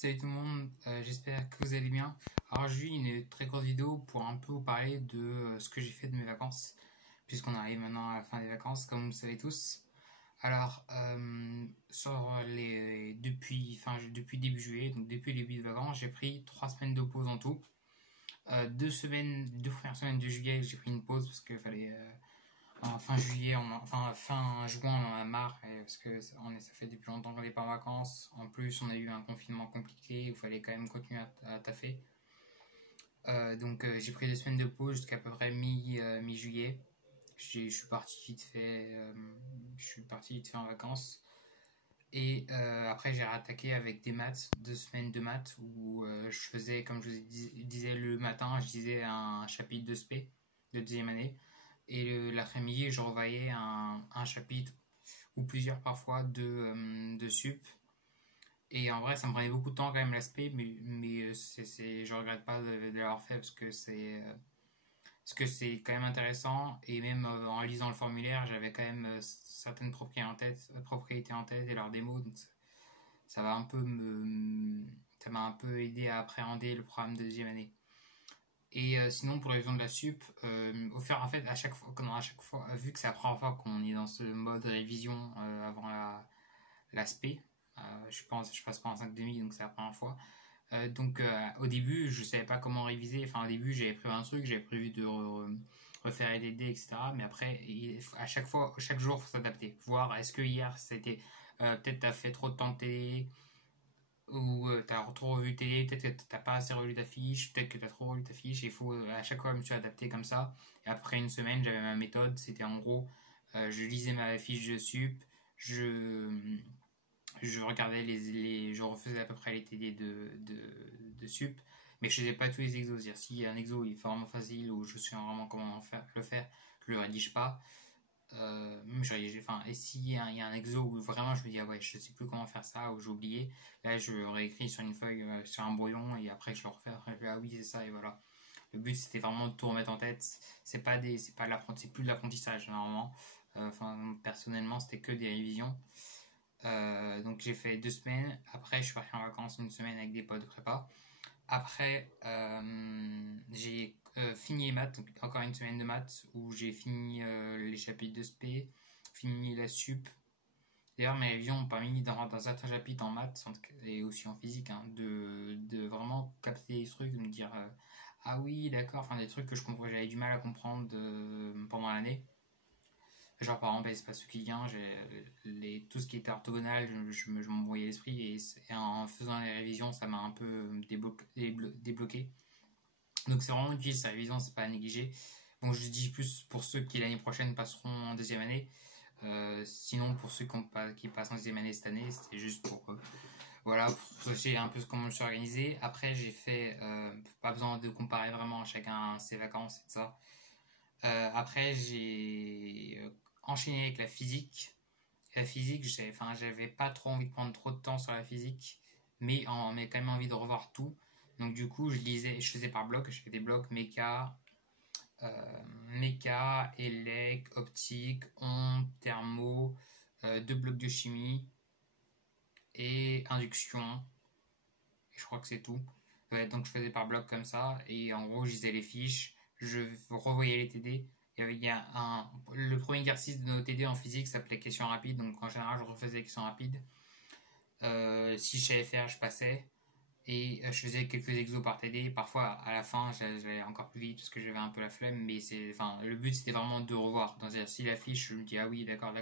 Salut tout le monde, j'espère que vous allez bien. Alors j'ai eu une très courte vidéo pour un peu vous parler de ce que j'ai fait de mes vacances, puisqu'on arrive maintenant à la fin des vacances, comme vous le savez tous. Alors, depuis début juillet, donc depuis le début de vacances, j'ai pris 3 semaines de pause en tout. 2 premières semaines de juillet, j'ai pris une pause parce qu'il fallait fin juillet, fin juin, on en a marre parce que ça fait depuis longtemps qu'on n'est pas en vacances. En plus, on a eu un confinement compliqué, il fallait quand même continuer à taffer. Donc j'ai pris 2 semaines de pause jusqu'à peu près mi-juillet. Je suis parti vite fait, en vacances. Et après j'ai rattaqué avec des maths, 2 semaines de maths où je faisais, comme je vous disais le matin, je disais un chapitre de SP de deuxième année. Et l'après-midi, je revoyais un chapitre ou plusieurs parfois de sup. Et en vrai, ça me prenait beaucoup de temps quand même l'aspect, mais je regrette pas de l'avoir fait parce que c'est quand même intéressant. Et même en lisant le formulaire, j'avais quand même certaines propriétés en tête et leurs démos. Donc ça va ça m'a un peu aidé à appréhender le programme de deuxième année. Et sinon, pour la révision de la sup, en fait, à chaque fois, vu que c'est la première fois qu'on est dans ce mode révision avant l'aspect, je passe pas en 5,5, donc c'est la première fois. Donc au début, je savais pas comment réviser. Enfin, au début, j'avais prévu un truc, j'avais prévu de refaire les DD, etc. Mais après, à chaque jour, il faut s'adapter. Voir, est-ce que hier, c'était peut-être t'as fait trop de temps de télé, ou t'as trop revu télé, peut-être que t'as pas assez relu ta fiche, peut-être que t'as trop relu ta fiche, il faut à chaque fois je me suis adapté comme ça. Et après une semaine, j'avais ma méthode, c'était en gros, je lisais ma fiche de sup, je regardais je refaisais à peu près les TD de sup, mais je faisais pas tous les exos. C'est-à-dire, si un exo il est vraiment facile ou je sais vraiment comment le faire, je le rédige pas. Et s'il y a un exo où vraiment je me dis ah ouais je sais plus comment faire ça ou j'ai oublié, là je réécris sur une feuille, sur un brouillon, et après je le refais, après je dis ah oui c'est ça, et voilà. Le but c'était vraiment de tout remettre en tête. C'est plus de l'apprentissage normalement. Personnellement c'était que des révisions. Donc j'ai fait 2 semaines, après je suis parti en vacances une semaine avec des potes de prépa. Après j'ai fini les maths, donc encore une semaine de maths où j'ai fini les chapitres de SP, fini la sup. D'ailleurs, mes révisions m'ont permis dans certains chapitres en maths et aussi en physique, hein, de vraiment capter les trucs, de me dire ah oui, d'accord, enfin des trucs que j'avais du mal à comprendre pendant l'année. Genre par exemple, espace euclidien, tout ce qui était orthogonal, je m'embrouillais l'esprit, et en faisant les révisions, ça m'a un peu débloqué. Donc c'est vraiment utile, sa révision, c'est pas à négliger. Bon, je dis plus pour ceux qui l'année prochaine passeront en deuxième année. Sinon, pour ceux qui passent en deuxième année cette année, c'était juste pour voilà, pour sachez un peu comment je me suis organisé. Après, j'ai fait, pas besoin de comparer vraiment chacun ses vacances et tout ça. Après, j'ai enchaîné avec la physique. La physique, j'avais pas trop envie de prendre trop de temps sur la physique, mais quand même envie de revoir tout. Donc du coup, je faisais par bloc, je fais des blocs méca, élec, optique, ondes, thermo, 2 blocs de chimie et induction. Et je crois que c'est tout. Ouais, donc je faisais par bloc comme ça, et en gros, je lisais les fiches, je revoyais les TD. Le premier exercice de nos TD en physique s'appelait questions rapides, donc en général, je refaisais les questions rapides. Si je savais faire, je passais. Et je faisais quelques exos par TD. Parfois, à la fin, j'allais encore plus vite parce que j'avais un peu la flemme. Mais le but, c'était vraiment de revoir. C'est-à-dire, si la fiche, je me dis, ah oui, d'accord.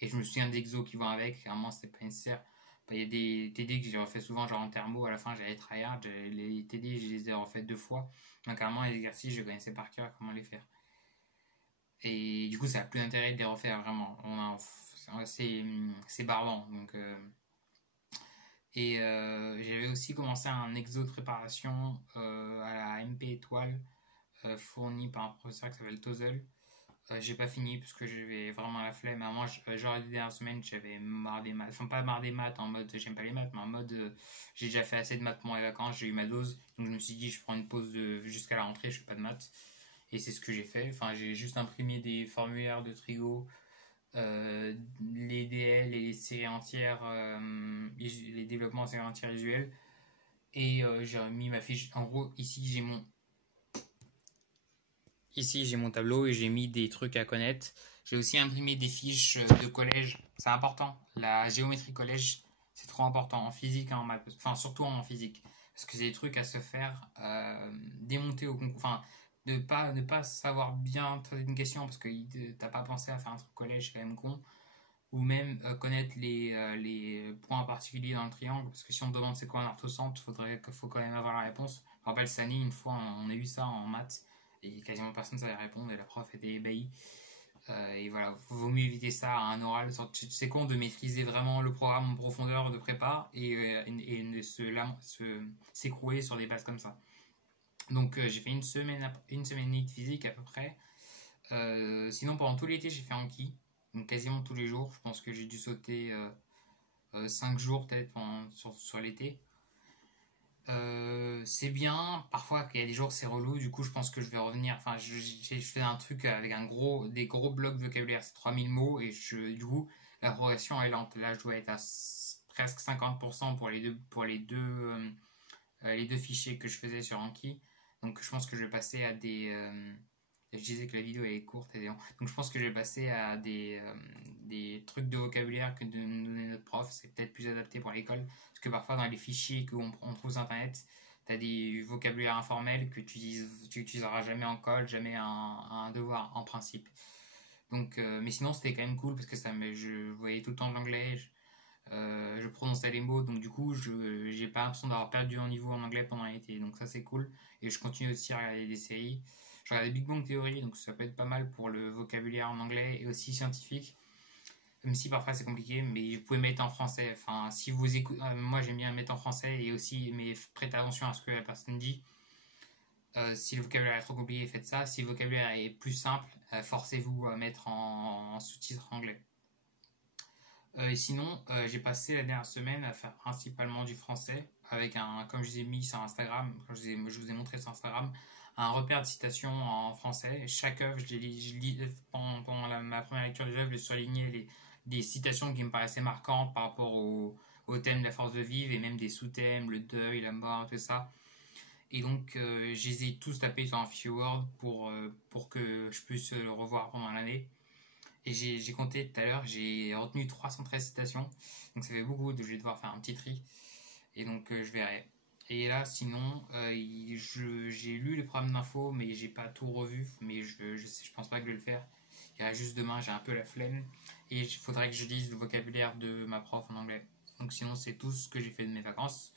Et je me souviens d'exos qui vont avec. À un moment, c'était pas nécessaire. Il y a des TD que j'ai refait souvent, genre en thermo. À la fin, j'allais tryhard. Les TD, je les ai refait 2 fois. Donc, à un moment, les exercices, je connaissais par cœur comment les faire. Et du coup, ça n'a plus d'intérêt de les refaire vraiment. C'est barbant. Donc. Et j'avais aussi commencé un exo de préparation à la MP étoile, fourni par un professeur qui s'appelle Tozel. J'ai pas fini parce que j'avais vraiment la flemme. À moi, genre les dernières semaines, j'avais marre des maths. Enfin, pas marre des maths en mode j'aime pas les maths, mais en mode j'ai déjà fait assez de maths pour mes vacances, j'ai eu ma dose. Donc je me suis dit, je prends une pause jusqu'à la rentrée, je fais pas de maths. Et c'est ce que j'ai fait. Enfin, j'ai juste imprimé des formulaires de Trigo les DL et les séries entières, les développements en séries entières usuels. Et j'ai mis ma fiche. En gros, ici j'ai mon tableau et j'ai mis des trucs à connaître. J'ai aussi imprimé des fiches de collège. C'est important. La géométrie collège, c'est trop important en physique, en maths. Enfin, surtout en physique. Parce que c'est des trucs à se faire démonter au concours. Enfin, ne pas savoir bien traiter une question parce que t'as pas pensé à faire un truc collège, c'est quand même con. Ou même connaître les points particuliers dans le triangle. Parce que si on te demande c'est quoi un orthocentre, faut quand même avoir la réponse. Je me rappelle, Sani, une fois, on a eu ça en maths. Et quasiment personne ne savait répondre et la prof était ébahie. Et voilà, vaut mieux éviter ça à un oral. C'est con de maîtriser vraiment le programme en profondeur de prépa et de s'écrouer sur des bases comme ça. Donc j'ai fait une semaine et demie de physique à peu près. Sinon pendant tout l'été j'ai fait Anki, donc quasiment tous les jours. Je pense que j'ai dû sauter 5 jours peut-être sur l'été. C'est bien, parfois qu'il y a des jours c'est relou, du coup je pense que je vais revenir, enfin je fais un truc avec des gros blocs de vocabulaire, c'est 3000 mots et du coup la progression est lente, là je dois être à presque 50% les deux fichiers que je faisais sur Anki, donc je pense que je vais passer à je disais que la vidéo est courte donc je pense que je vais passer à des trucs de vocabulaire que de nous donner notre prof, c'est peut-être plus adapté pour l'école, parce que parfois dans les fichiers qu'on trouve sur internet, tu as des vocabulaires informels que tu utiliseras jamais en colle, jamais un devoir en principe. Donc, mais sinon c'était quand même cool parce que je voyais tout le temps de l'anglais, je prononçais les mots, donc du coup j'ai pas l'impression d'avoir perdu un niveau en anglais pendant l'été, donc ça c'est cool. Et je continue aussi à regarder des séries. Je regarde Big Bang Theory, donc ça peut être pas mal pour le vocabulaire en anglais et aussi scientifique, même si parfois c'est compliqué, mais vous pouvez mettre en français. Enfin, si vous écoutez, moi j'aime bien mettre en français et aussi, mais prêtez attention à ce que la personne dit. Si le vocabulaire est trop compliqué, faites ça. Si le vocabulaire est plus simple, forcez-vous à mettre en sous-titres anglais. Et sinon, j'ai passé la dernière semaine à faire principalement du français, avec comme je vous ai mis sur Instagram, je vous ai montré sur Instagram, un repère de citations en français. Chaque œuvre, je lis pendant ma première lecture des œuvres, je surlignais des citations qui me paraissaient marquantes par rapport au thème de la force de vivre et même des sous-thèmes, le deuil, la mort, tout ça. Et donc, je les ai tous tapés sur un fichier Word pour que je puisse le revoir pendant l'année. Et j'ai compté tout à l'heure, j'ai retenu 313 citations. Donc ça fait beaucoup, je vais devoir faire un petit tri. Et donc je verrai. Et là, sinon, j'ai lu les programmes d'infos, mais j'ai pas tout revu. Mais je pense pas que je vais le faire. Il y a juste demain, j'ai un peu la flemme. Et il faudrait que je lise le vocabulaire de ma prof en anglais. Donc sinon, c'est tout ce que j'ai fait de mes vacances.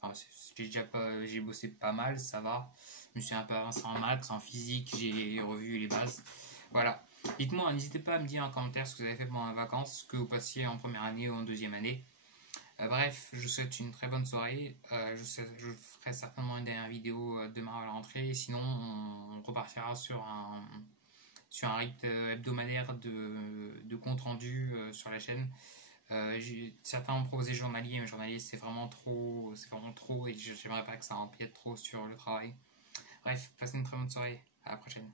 Enfin, j'ai bossé pas mal, ça va. Je me suis un peu avancé en maths, en physique, j'ai revu les bases. Voilà. Dites-moi, n'hésitez pas à me dire en commentaire ce que vous avez fait pendant les vacances, ce que vous passiez en première année ou en deuxième année. Bref, je vous souhaite une très bonne soirée. Je ferai certainement une dernière vidéo demain à la rentrée. Sinon, on repartira sur un rythme hebdomadaire de compte rendu sur la chaîne. Certains ont proposé journalier, mais journalier c'est vraiment trop et j'aimerais pas que ça empiète trop sur le travail. Bref, passez une très bonne soirée. À la prochaine.